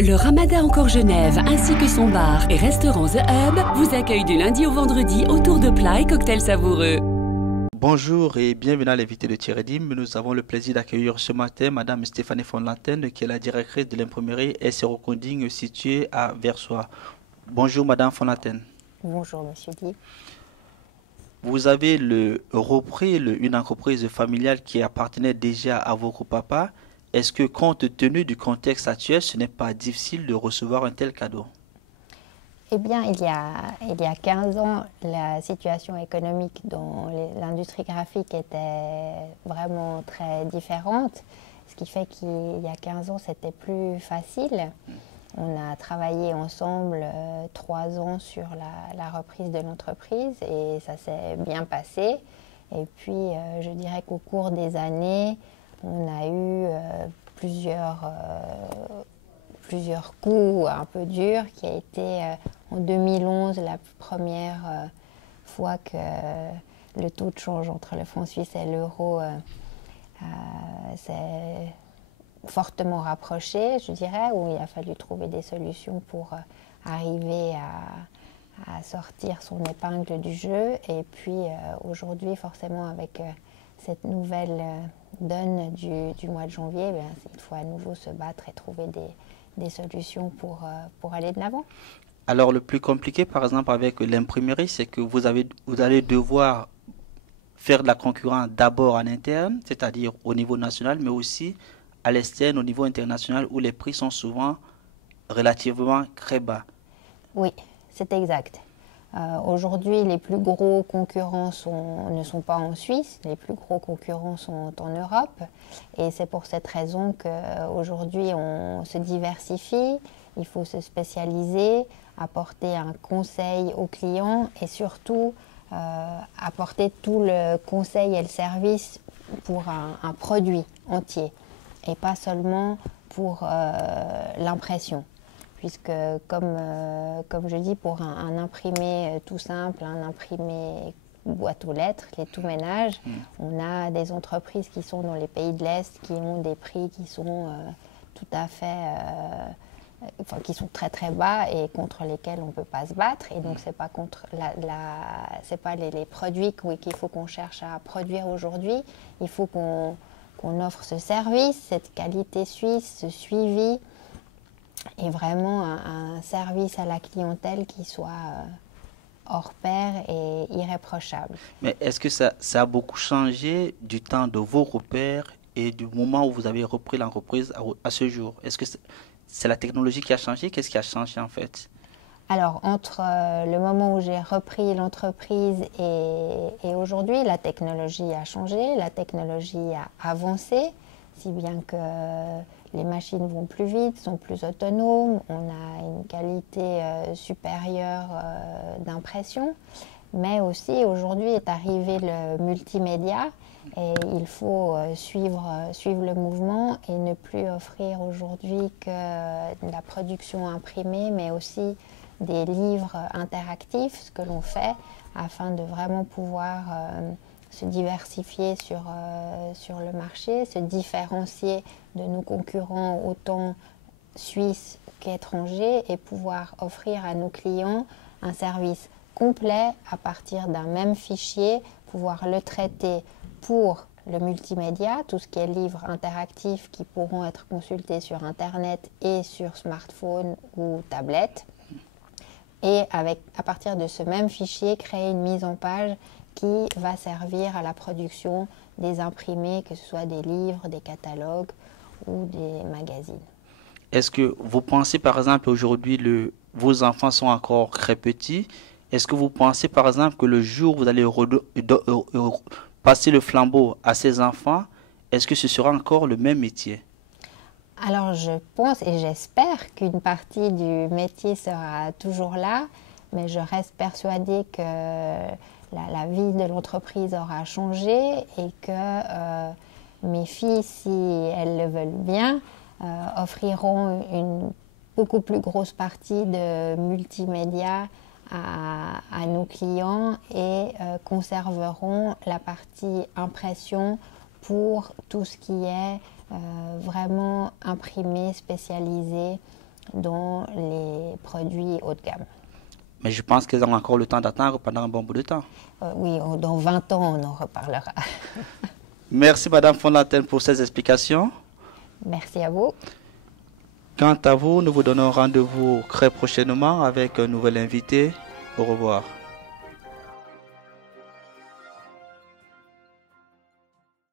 Le Ramada Encore Genève, ainsi que son bar et restaurant The Hub, vous accueillent du lundi au vendredi autour de plats et cocktails savoureux. Bonjour et bienvenue à l'invité de Thierry. Nous avons le plaisir d'accueillir ce matin Madame Stéphanie Fonlantène, qui est la directrice de l'imprimerie SRO Coding située à Versoix. Bonjour Madame Fonlantène. Bonjour Monsieur Guy. Vous avez repris une entreprise familiale qui appartenait déjà à votre papa. Est-ce que, compte tenu du contexte actuel, ce n'est pas difficile de recevoir un tel cadeau? Eh bien, il y a 15 ans, la situation économique dans l'industrie graphique était vraiment très différente, ce qui fait qu'il y a 15 ans, c'était plus facile. On a travaillé ensemble 3 ans sur la reprise de l'entreprise et ça s'est bien passé. Et puis, je dirais qu'au cours des années, on a eu plusieurs coups un peu durs, qui a été en 2011 la première fois que le taux de change entre le franc suisse et l'euro s'est fortement rapproché, je dirais, où il a fallu trouver des solutions pour arriver à sortir son épingle du jeu. Et puis aujourd'hui, forcément, avec cette nouvelle donne du mois de janvier, il faut à nouveau se battre et trouver des solutions pour aller de l'avant. Alors le plus compliqué, par exemple, avec l'imprimerie, c'est que vous allez devoir faire de la concurrence d'abord en interne, c'est-à-dire au niveau national, mais aussi à l'externe, au niveau international, où les prix sont souvent relativement très bas. Oui, c'est exact. Aujourd'hui, les plus gros concurrents ne sont pas en Suisse, les plus gros concurrents sont en Europe. Et c'est pour cette raison qu'aujourd'hui, on se diversifie, il faut se spécialiser, apporter un conseil aux clients et surtout apporter tout le conseil et le service pour un produit entier et pas seulement pour l'impression. Puisque, comme je dis, pour un imprimé tout simple, un imprimé boîte aux lettres, les tout-ménages, on a des entreprises qui sont dans les pays de l'Est qui ont des prix qui sont tout à fait, qui sont très très bas et contre lesquels on ne peut pas se battre. Et donc, ce n'est pas les produits qu'il faut qu'on cherche à produire aujourd'hui. Il faut qu'on offre ce service, cette qualité suisse, ce suivi, et vraiment un service à la clientèle qui soit hors pair et irréprochable. Mais est-ce que ça a beaucoup changé du temps de vos repères et du moment où vous avez repris l'entreprise à ce jour? Est-ce que c'est la technologie qui a changé? Qu'est-ce qui a changé en fait? Alors, entre le moment où j'ai repris l'entreprise et aujourd'hui, la technologie a changé, la technologie a avancé, si bien que les machines vont plus vite, sont plus autonomes, on a une qualité supérieure d'impression, mais aussi aujourd'hui est arrivé le multimédia et il faut suivre le mouvement et ne plus offrir aujourd'hui que de la production imprimée, mais aussi des livres interactifs, ce que l'on fait afin de vraiment pouvoir se diversifier sur le marché, se différencier de nos concurrents autant suisses qu'étrangers et pouvoir offrir à nos clients un service complet à partir d'un même fichier, pouvoir le traiter pour le multimédia, tout ce qui est livres interactifs qui pourront être consultés sur Internet et sur smartphone ou tablette. Et à partir de ce même fichier, créer une mise en page qui va servir à la production des imprimés, que ce soit des livres, des catalogues ou des magazines. Est-ce que vous pensez, par exemple, aujourd'hui, vos enfants sont encore très petits. Est-ce que vous pensez, par exemple, que le jour où vous allez passer le flambeau à ces enfants, est-ce que ce sera encore le même métier? Alors, je pense et j'espère qu'une partie du métier sera toujours là, mais je reste persuadée que la vie de l'entreprise aura changé et que mes filles, si elles le veulent bien, offriront une beaucoup plus grosse partie de multimédia à nos clients et conserveront la partie impression pour tout ce qui est vraiment imprimé, spécialisé dans les produits haut de gamme. Mais je pense qu'ils ont encore le temps d'attendre pendant un bon bout de temps. Oui, dans 20 ans, on en reparlera. Merci Madame Fontaine pour ces explications. Merci à vous. Quant à vous, nous vous donnons rendez-vous très prochainement avec un nouvel invité. Au revoir.